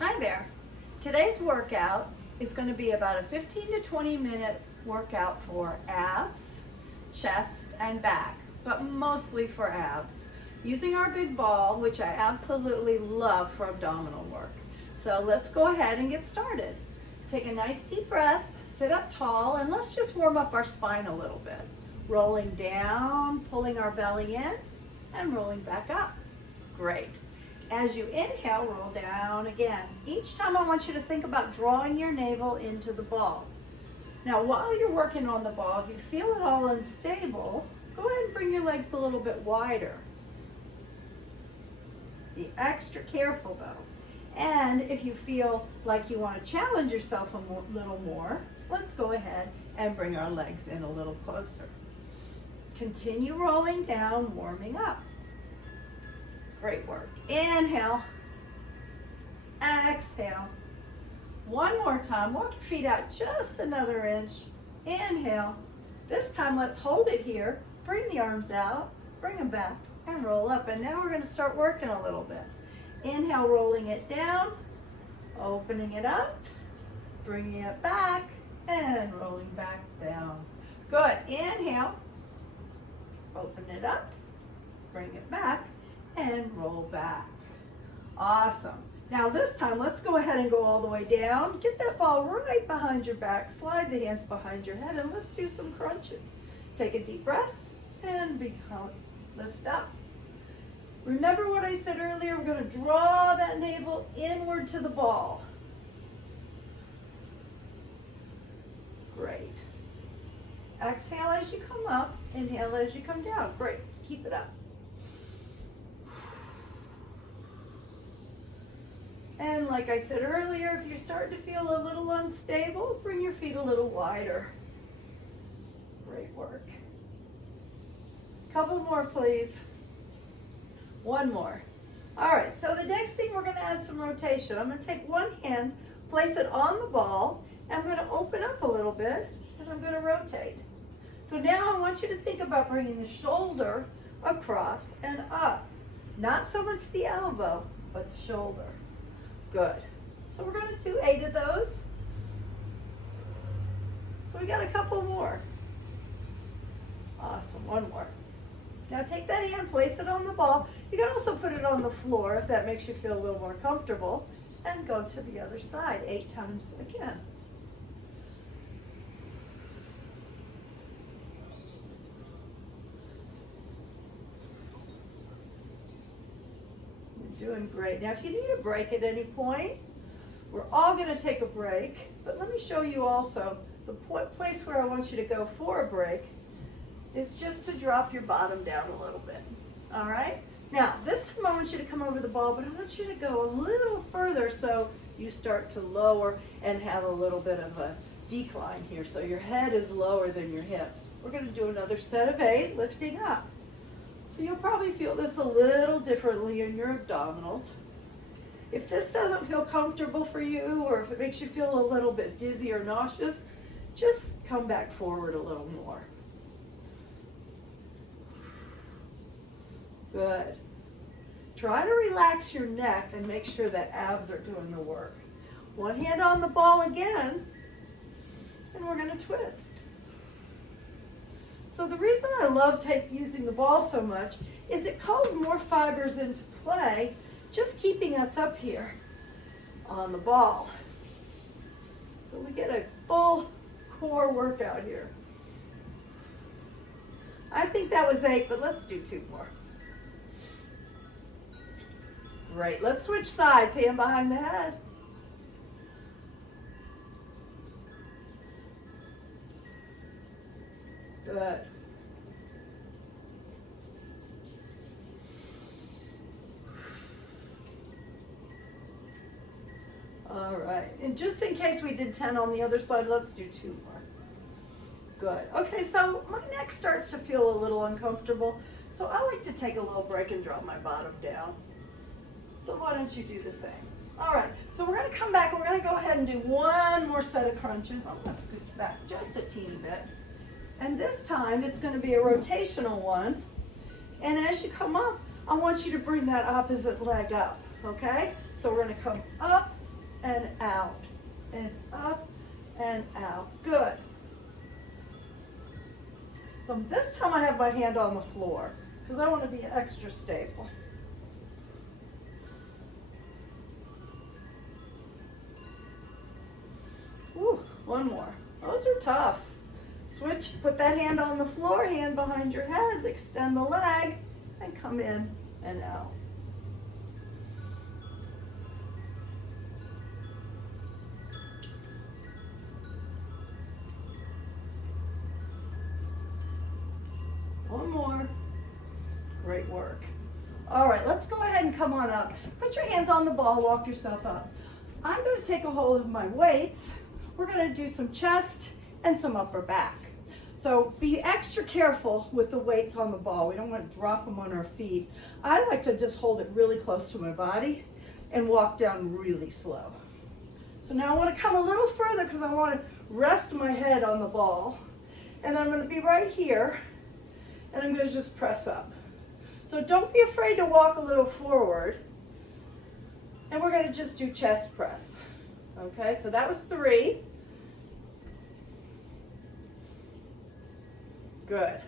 Hi there. Today's workout is going to be about a 15 to 20 minute workout for abs, chest, and back, but mostly for abs. Using our big ball, which I absolutely love for abdominal work. So let's go ahead and get started. Take a nice deep breath, sit up tall, and let's just warm up our spine a little bit. Rolling down, pulling our belly in, and rolling back up. Great. As you inhale, roll down again. Each time I want you to think about drawing your navel into the ball. Now while you're working on the ball, if you feel it all unstable, go ahead and bring your legs a little bit wider. Be extra careful though. And if you feel like you want to challenge yourself a little more, let's go ahead and bring our legs in a little closer. Continue rolling down, warming up. Great work. Inhale. Exhale. One more time. Walk your feet out just another inch. Inhale. This time let's hold it here. Bring the arms out. Bring them back and roll up. And now we're going to start working a little bit. Inhale, rolling it down. Opening it up. Bringing it back and rolling back down. Good. Inhale. Open it up. Bring it back. And roll back. Awesome. Now this time, let's go ahead and go all the way down. Get that ball right behind your back. Slide the hands behind your head and let's do some crunches. Take a deep breath and lift up. Remember what I said earlier? We're going to draw that navel inward to the ball. Great. Exhale as you come up. Inhale as you come down. Great. Keep it up. And like I said earlier, if you're starting to feel a little unstable, bring your feet a little wider. Great work. Couple more, please. One more. All right, so the next thing we're going to add some rotation. I'm going to take one hand, place it on the ball, and I'm going to open up a little bit, and I'm going to rotate. So now I want you to think about bringing the shoulder across and up. Not so much the elbow, but the shoulder. Good. So we're going to do 8 of those. So we got a couple more. Awesome. One more. Now take that hand, place it on the ball. You can also put it on the floor if that makes you feel a little more comfortable. And go to the other side 8 times again. Doing great. Now if you need a break at any point, we're all going to take a break, but let me show you also the place where I want you to go for a break is just to drop your bottom down a little bit. All right? Now this time I want you to come over the ball, but I want you to go a little further so you start to lower and have a little bit of a decline here. So your head is lower than your hips. We're going to do another set of 8, lifting up. So you'll probably feel this a little differently in your abdominals. If this doesn't feel comfortable for you, or if it makes you feel a little bit dizzy or nauseous, just come back forward a little more. Good. Try to relax your neck and make sure that abs are doing the work. One hand on the ball again, and we're going to twist. So the reason I love using the ball so much is it calls more fibers into play, just keeping us up here on the ball. So we get a full core workout here. I think that was 8, but let's do 2 more. Great, let's switch sides, hand behind the head. Good. All right, and just in case we did 10 on the other side, let's do 2 more. Good. Okay, so my neck starts to feel a little uncomfortable, so I like to take a little break and drop my bottom down. So why don't you do the same? All right, so we're going to come back and we're going to go ahead and do one more set of crunches. I'm going to scooch back just a teeny bit. And this time it's going to be a rotational one. And as you come up, I want you to bring that opposite leg up, okay? So we're going to come up and out, and up and out. Good. So this time I have my hand on the floor because I want to be extra stable. Ooh, one more. Those are tough. Switch, put that hand on the floor, hand behind your head, extend the leg, and come in and out. One more. Great work. All right, let's go ahead and come on up. Put your hands on the ball, walk yourself up. I'm going to take a hold of my weights. We're going to do some chest and some upper back. So be extra careful with the weights on the ball. We don't want to drop them on our feet. I like to just hold it really close to my body and walk down really slow. So now I want to come a little further because I want to rest my head on the ball. And I'm going to be right here and I'm going to just press up. So don't be afraid to walk a little forward. And we're going to just do chest press. Okay, so that was 3. Good.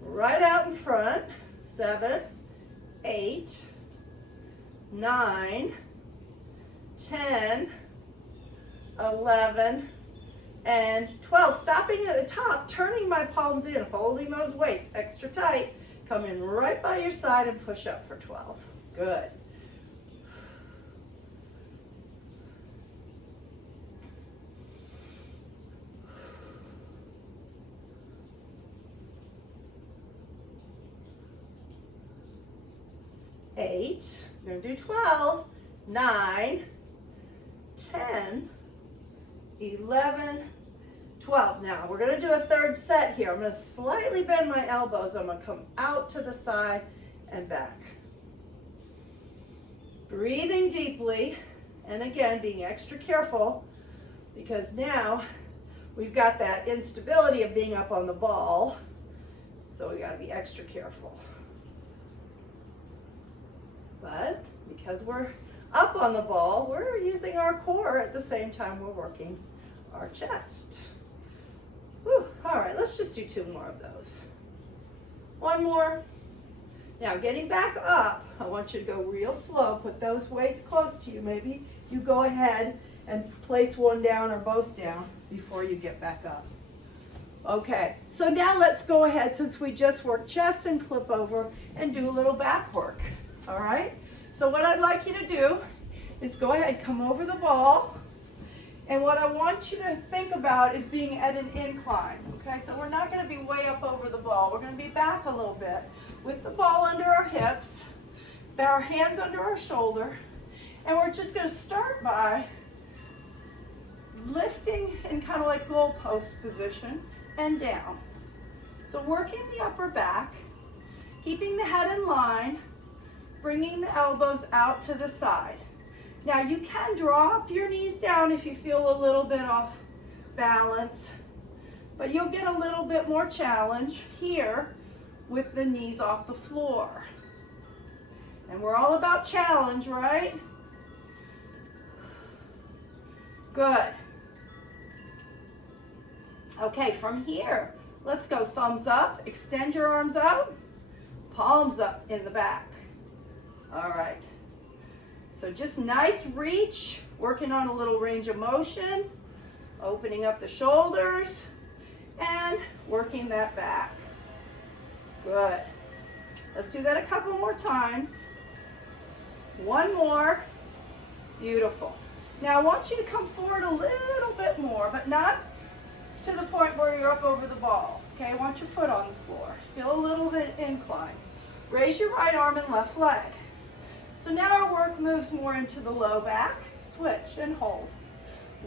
Right out in front. 7, 8, 9, 10, 11, and 12. Stopping at the top, turning my palms in, holding those weights extra tight. Come in right by your side and push up for 12. Good. Eight, we're going to do 12, 9, 10, 11, 12. Now we're going to do a third set here. I'm going to slightly bend my elbows. I'm going to come out to the side and back. Breathing deeply, and again being extra careful because now we've got that instability of being up on the ball. So we got to be extra careful. But because we're up on the ball, we're using our core at the same time we're working our chest. Whew. All right, let's just do 2 more of those. 1 more. Now getting back up, I want you to go real slow. Put those weights close to you. Maybe you go ahead and place one down or both down before you get back up. Okay, so now let's go ahead, since we just worked chest, and flip over and do a little back work. All right, so what I'd like you to do is go ahead, come over the ball, and what I want you to think about is being at an incline. Okay, so we're not going to be way up over the ball. We're going to be back a little bit with the ball under our hips, our hands under our shoulder, and we're just going to start by lifting in kind of like goalpost position and down. So working the upper back, keeping the head in line, bringing the elbows out to the side. Now you can drop your knees down if you feel a little bit off balance, but you'll get a little bit more challenge here with the knees off the floor. And we're all about challenge, right? Good. Okay, from here, let's go thumbs up, extend your arms out, palms up in the back. All right, so just nice reach, working on a little range of motion, opening up the shoulders, and working that back. Good. Let's do that a couple more times. 1 more. Beautiful. Now I want you to come forward a little bit more, but not to the point where you're up over the ball. Okay, I want your foot on the floor. Still a little bit incline. Raise your right arm and left leg. So now our work moves more into the low back. Switch and hold.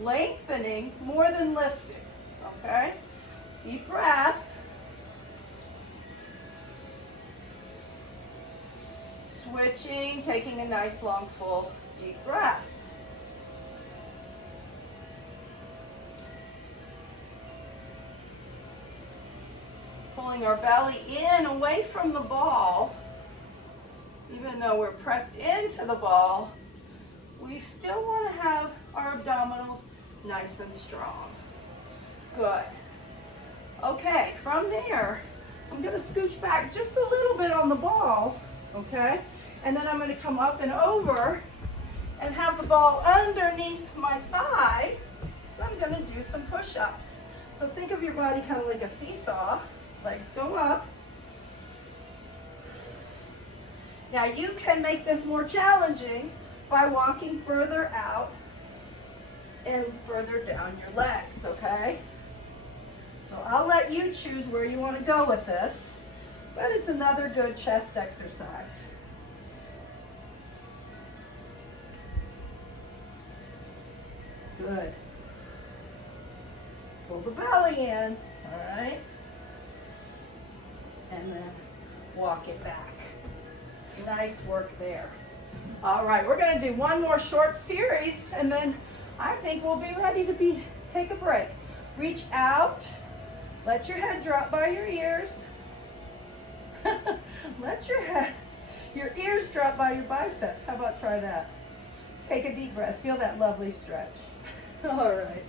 Lengthening more than lifting. Okay? Deep breath. Switching, taking a nice long full deep breath. Pulling our belly in away from the ball. Even though we're pressed into the ball, we still want to have our abdominals nice and strong. Good. Okay, from there, I'm going to scooch back just a little bit on the ball, okay? And then I'm going to come up and over and have the ball underneath my thigh. I'm going to do some push-ups. So think of your body kind of like a seesaw. Legs go up. Now you can make this more challenging by walking further out and further down your legs, okay? So I'll let you choose where you want to go with this, but it's another good chest exercise. Good. Pull the belly in, all right? And then walk it back. Nice work there. All right, we're going to do one more short series, and then I think we'll be ready to take a break. Reach out. Let your head drop by your ears. Let your ears drop by your biceps. How about try that? Take a deep breath. Feel that lovely stretch. All right.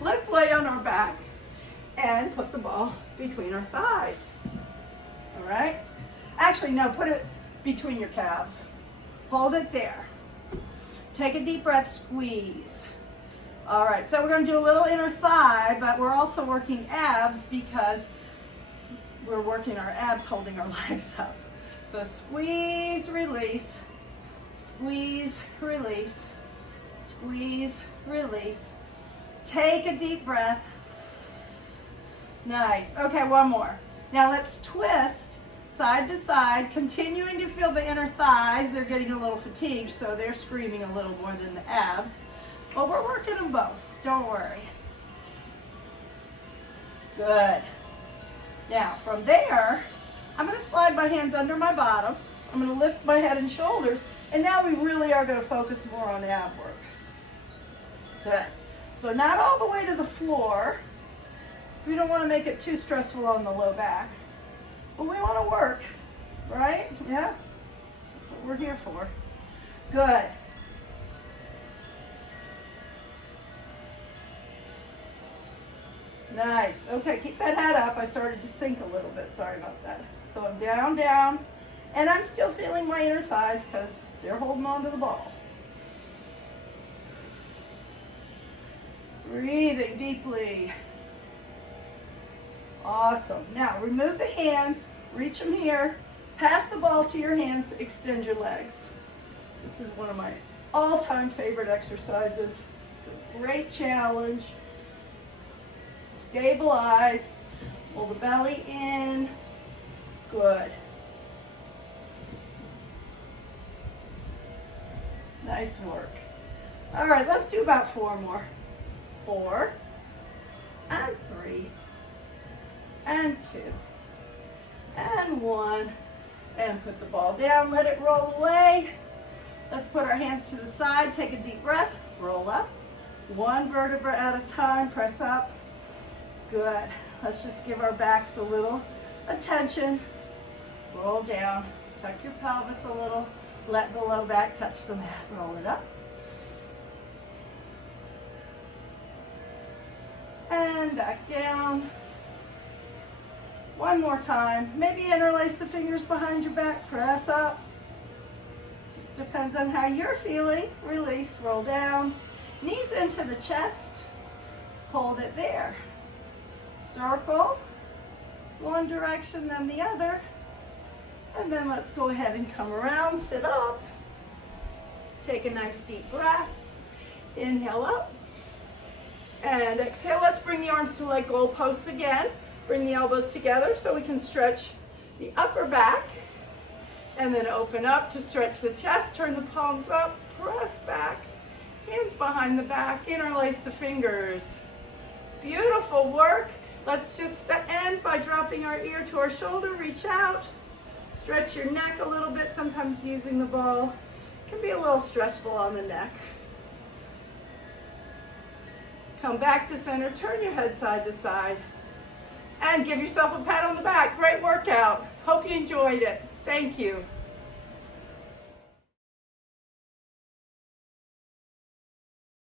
Let's lay on our back and put the ball between our thighs. All right? Actually, no, put it between your calves. Hold it there. Take a deep breath, squeeze. All right, so we're going to do a little inner thigh, but we're also working abs because we're working our abs holding our legs up. So squeeze, release, squeeze, release, squeeze, release. Take a deep breath. Nice. Okay, one more. Now let's twist side to side, continuing to feel the inner thighs. They're getting a little fatigued, so they're screaming a little more than the abs. But we're working them both. Don't worry. Good. Now, from there, I'm going to slide my hands under my bottom. I'm going to lift my head and shoulders. And now we really are going to focus more on ab work. Good. So not all the way to the floor. So we don't want to make it too stressful on the low back. But we want to work, right? Yeah? That's what we're here for. Good. Nice. Okay, keep that head up. I started to sink a little bit. Sorry about that. So I'm down, down. And I'm still feeling my inner thighs because they're holding on to the ball. Breathing deeply. Awesome. Now remove the hands, reach them here, pass the ball to your hands, extend your legs. This is one of my all-time favorite exercises. It's a great challenge. Stabilize, pull the belly in. Good. Nice work. All right, let's do about 4 more. 4 and 3 and 2 and 1, and put the ball down, let it roll away. Let's put our hands to the side, take a deep breath, roll up. 1 vertebra at a time, press up. Good. Let's just give our backs a little attention. Roll down, tuck your pelvis a little, let the low back touch the mat, roll it up. And back down. 1 more time. Maybe interlace the fingers behind your back, press up. Just depends on how you're feeling. Release, roll down. Knees into the chest. Hold it there. Circle. 1 direction, then the other. And then let's go ahead and come around, sit up. Take a nice deep breath. Inhale up. And exhale. Let's bring the arms to like goalposts again. Bring the elbows together so we can stretch the upper back. And then open up to stretch the chest. Turn the palms up. Press back. Hands behind the back. Interlace the fingers. Beautiful work. Let's just end by dropping our ear to our shoulder. Reach out. Stretch your neck a little bit. Sometimes using the ball can be a little stressful on the neck. Come back to center. Turn your head side to side. And give yourself a pat on the back. Great workout. Hope you enjoyed it. Thank you.